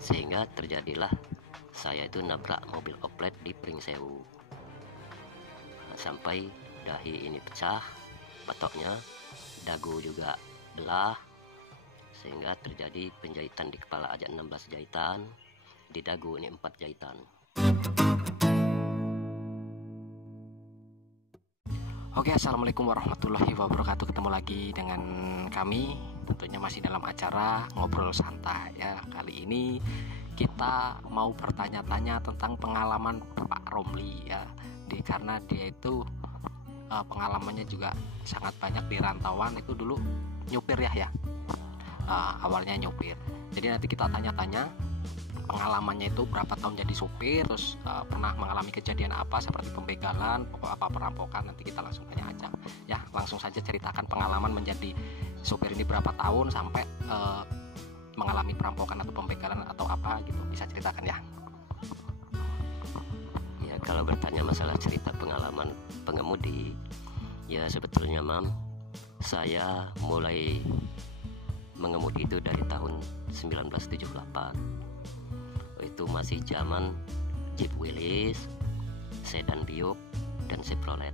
sehingga terjadilah saya itu nabrak mobil oplet di Pringsewu. Sampai dahi ini pecah, patoknya, dagu juga belah, sehingga terjadi penjahitan di kepala aja 16 jahitan, di dagu ini 4 jahitan. Oke, assalamualaikum warahmatullahi wabarakatuh. Ketemu lagi dengan kami, tentunya masih dalam acara ngobrol santai ya. Kali ini kita mau bertanya-tanya tentang pengalaman Pak Romli ya. Karena dia itu pengalamannya juga sangat banyak di rantauan. Itu dulu nyupir ya. Awalnya nyupir. Jadi nanti kita tanya-tanya pengalamannya itu berapa tahun jadi supir, terus pernah mengalami kejadian apa seperti pembegalan, apa perampokan. Nanti kita langsung tanya aja ya, langsung saja ceritakan pengalaman menjadi supir ini berapa tahun sampai mengalami perampokan atau pembegalan atau apa gitu, bisa ceritakan ya. Ya, kalau bertanya masalah cerita pengalaman pengemudi, ya sebetulnya saya mulai mengemudi itu dari tahun 1978. Itu masih zaman Jeep Willys, sedan Buick, dan Chevrolet.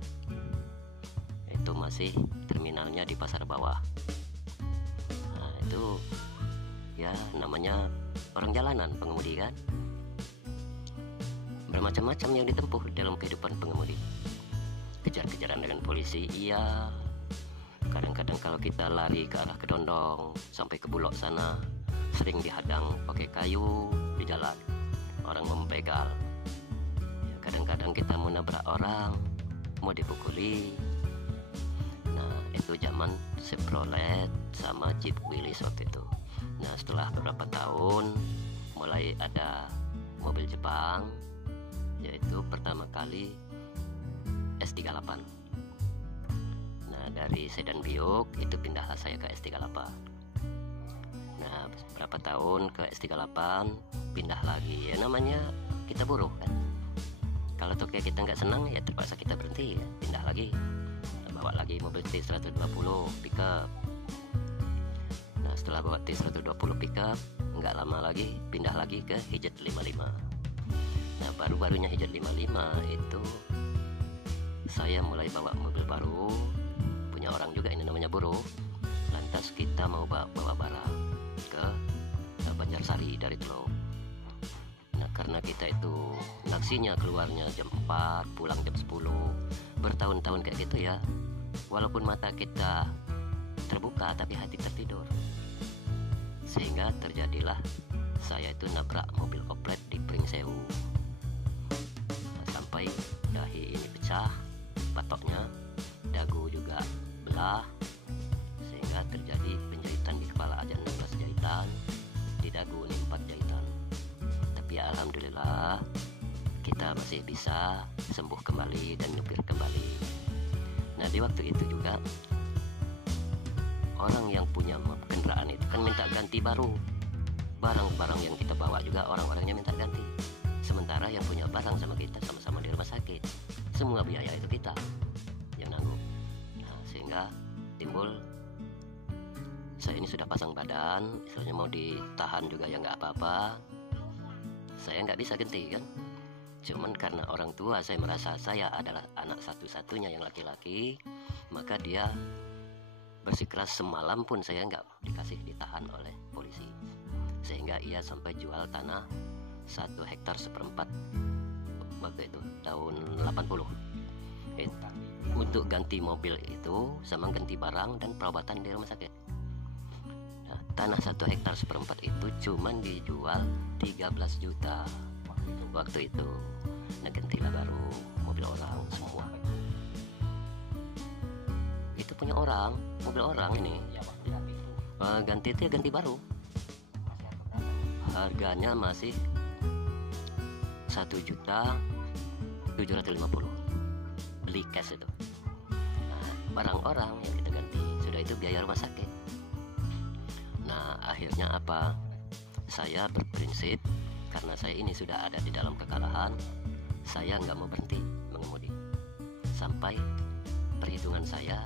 Itu masih terminalnya di Pasar Bawah. Nah, itu ya namanya orang jalanan, pengemudi kan. Bermacam-macam yang ditempuh dalam kehidupan pengemudi. Kejar-kejaran dengan polisi, iya. Kadang-kadang kalau kita lari ke arah Kedondong sampai ke Bulog sana, sering dihadang pakai kayu di jalan, orang membegal. Kadang-kadang kita mau nabrak orang, mau dipukuli. Nah, itu zaman Chevrolet sama Jeep Willys waktu itu. Nah, setelah beberapa tahun mulai ada mobil Jepang, yaitu pertama kali S38. Nah, dari sedan Buick itu pindahlah saya ke S38. Nah, berapa tahun ke S38, pindah lagi. Ya namanya kita buruh kan. Kalau toke kita nggak senang, ya terpaksa kita berhenti ya, pindah lagi. Bawa lagi mobil T120 pickup. Nah, setelah bawa T120 pickup, nggak lama lagi pindah lagi ke Hijet 55. Nah, baru-barunya Hijet 55 itu saya mulai bawa mobil baru, punya orang juga, ini namanya buruh. Lantas kita mau bawa barang ke Banjarsari dari Teluk. Nah, karena kita itu naksinya keluarnya jam 4, pulang jam 10, bertahun-tahun kayak gitu ya. Walaupun mata kita terbuka tapi hati tertidur. Sehingga terjadilah saya itu nabrak mobil oplet di Pringsewu. Nah, sampai dahi ini pecah, patoknya, dagu juga belah, sehingga terjadi penjahitan di kepala aja 16 jahitan, di dagu ini 4 jahitan. Tapi ya, alhamdulillah kita masih bisa sembuh kembali dan nyupir kembali. Nah, di waktu itu juga orang yang punya kendaraan itu kan minta ganti baru. Barang-barang yang kita bawa juga orang-orangnya minta ganti. Sementara yang punya barang sama kita sama-sama di rumah sakit, semua biaya itu kita yang nanggung. Nah, sehingga timbul, saya ini sudah pasang badan, istilahnya mau ditahan juga ya nggak apa-apa. Saya nggak bisa ganti kan. Cuman karena orang tua saya merasa saya adalah anak satu-satunya yang laki-laki, maka dia bersikeras semalam pun saya nggak ditahan oleh polisi. Sehingga ia sampai jual tanah 1 hektar 1/4 waktu itu tahun 80 untuk ganti mobil itu sama ganti barang dan perawatan di rumah sakit. Nah, tanah 1 hektar 1/4 itu cuman dijual 13 juta waktu itu. Nah, gantilah baru mobil orang semua. Itu punya orang, mobil orang ini. Ganti itu ya ganti baru. Harganya masih 1.750.000 beli cash itu. Nah, barang orang yang kita ganti, sudah itu biaya rumah sakit. Nah, akhirnya apa? Saya berprinsip, karena saya ini sudah ada di dalam kekalahan, saya nggak mau berhenti mengemudi sampai perhitungan saya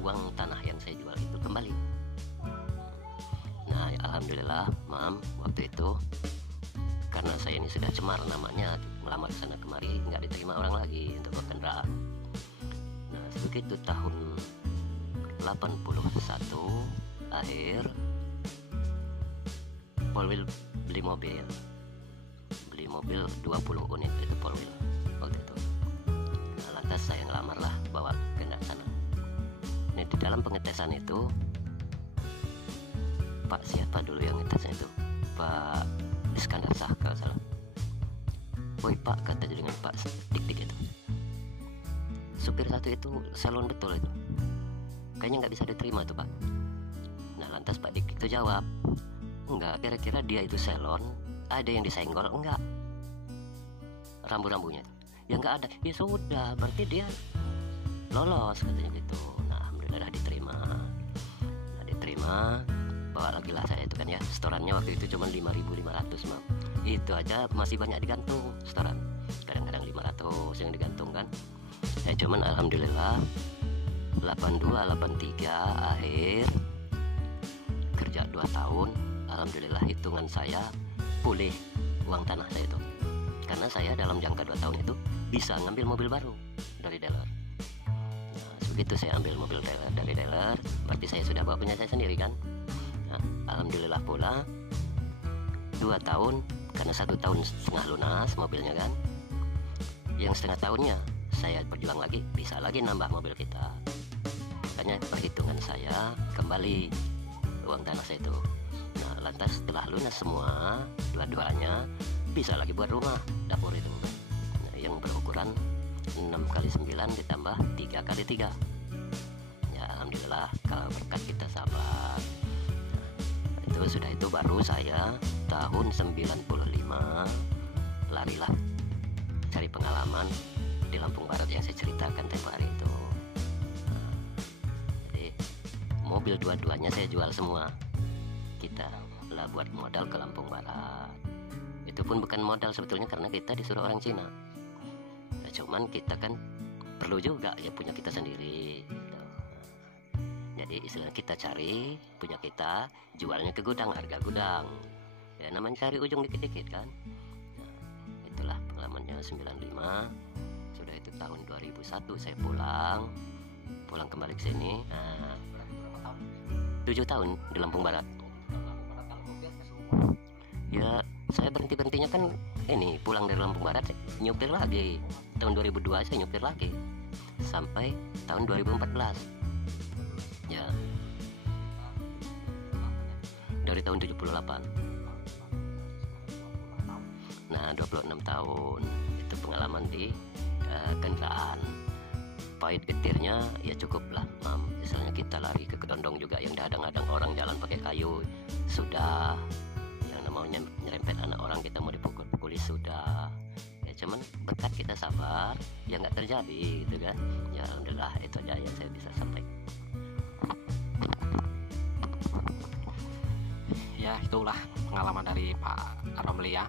uang tanah yang saya jual itu kembali. Nah, alhamdulillah waktu itu karena saya ini sudah cemar namanya, melamar sana kemari nggak diterima orang lagi untuk berkendaraan. Nah begitu tahun 81 akhir, Polwil beli mobil 20 unit itu Polwil waktu itu. Nah, lantas saya ngelamar lah, bawa ke sana. Ini di dalam pengetesan itu Pak siapa dulu yang ngetesnya itu, Pak Iskandar Sah kalau salah. Woi Pak, kata dengan Pak Dik itu, supir satu itu salon betul itu, kayaknya nggak bisa diterima tuh Pak. Nah lantas Pak Dik itu jawab, enggak, kira-kira dia itu salon, ada yang disenggol enggak rambu-rambunya itu? Ya enggak ada. Ya sudah, berarti dia lolos katanya gitu. Nah alhamdulillah diterima. Nah diterima, bawa lagi lah saya itu kan ya, setorannya waktu itu cuma 5.500 Mam. Itu aja masih banyak digantung setoran, kadang-kadang 500 yang digantung kan. Ya cuman alhamdulillah 82-83 akhir kerja 2 tahun, alhamdulillah hitungan saya pulih uang tanah saya itu, karena saya dalam jangka 2 tahun itu bisa ngambil mobil baru dari dealer. Nah, begitu saya ambil mobil dari dealer, berarti saya sudah bawa punya saya sendiri kan. Nah, alhamdulillah pula 2 tahun, karena 1 tahun setengah lunas mobilnya kan, yang setengah tahunnya saya berjuang lagi, bisa lagi nambah mobil kita. Makanya perhitungan saya kembali uang tanah saya itu. Nah lantas setelah lunas semua, dua-duanya bisa lagi buat rumah dapur itu. Nah, yang berukuran 6x9 ditambah 3x3. Ya alhamdulillah, kalau berkat kita sabar. Nah, itu sudah, itu baru saya tahun 95 larilah cari pengalaman di Lampung Barat yang saya ceritakan tempo hari itu. Nah, jadi mobil dua-duanya saya jual semua. Kita lah buat modal ke Lampung Barat. Itu pun bukan modal sebetulnya, karena kita disuruh orang Cina. Nah, cuman kita kan perlu juga ya punya kita sendiri gitu. Jadi istilahnya kita cari punya kita, jualnya ke gudang, harga gudang. Ya namanya cari ujung dikit-dikit kan. Nah, itulah pengalamannya 95. Sudah itu tahun 2001 saya pulang kembali ke sini. Nah, 7 tahun di Lampung Barat. Ya saya berhentinya kan ini, pulang dari Lampung Barat nyupir lagi. Tahun 2002 saya nyupir lagi sampai tahun 2014. Ya dari tahun 78. Nah 26 tahun itu pengalaman di kendaraan. Pahit getirnya ya cukup lah Mam. Misalnya kita lari ke Kedondong juga yang kadang-kadang orang jalan pakai kayu, sudah. Yang namanya nyerempet anak orang kita mau dipukul-pukuli sudah. Ya cuman berkat kita sabar ya nggak terjadi gitu kan. Ya alhamdulillah, itu aja yang saya bisa sampaikan. Ya itulah pengalaman dari Pak Romli ya.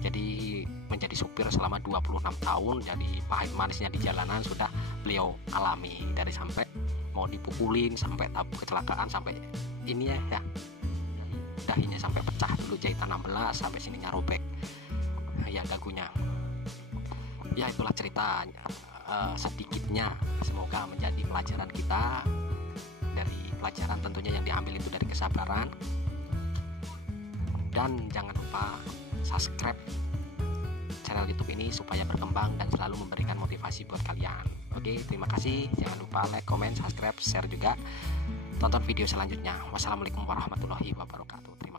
Jadi menjadi supir selama 26 tahun, jadi pahit manisnya di jalanan sudah beliau alami, dari sampai mau dipukulin, sampai kecelakaan, sampai ini ya dahinya sampai pecah dulu, jahitan 16, sampai sininya robek ya dagunya. Ya itulah ceritanya sedikitnya, semoga menjadi pelajaran kita. Dari pelajaran tentunya yang diambil itu dari kesabaran. Dan jangan lupa subscribe channel YouTube ini supaya berkembang dan selalu memberikan motivasi buat kalian. Oke, terima kasih. Jangan lupa like, comment, subscribe, share juga. Tonton video selanjutnya. Wassalamualaikum warahmatullahi wabarakatuh.